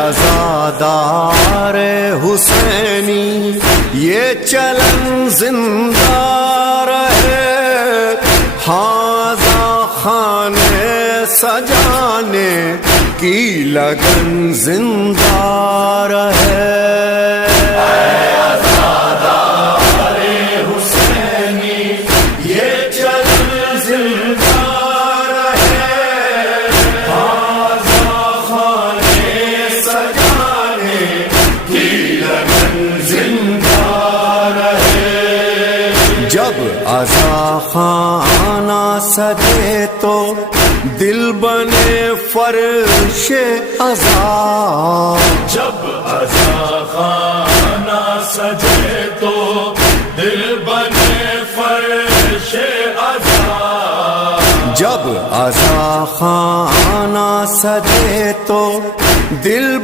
عزادار حسینی یہ چلن زندہ رہے، ہاذا خانے سجانے کی لگن زندہ رہے۔ جب عزا خانہ سجے تو دل بنے فرش عزا، جب عزا خانہ سجے تو دل بنے فرش عزا، جب عزا خانہ سجے تو دل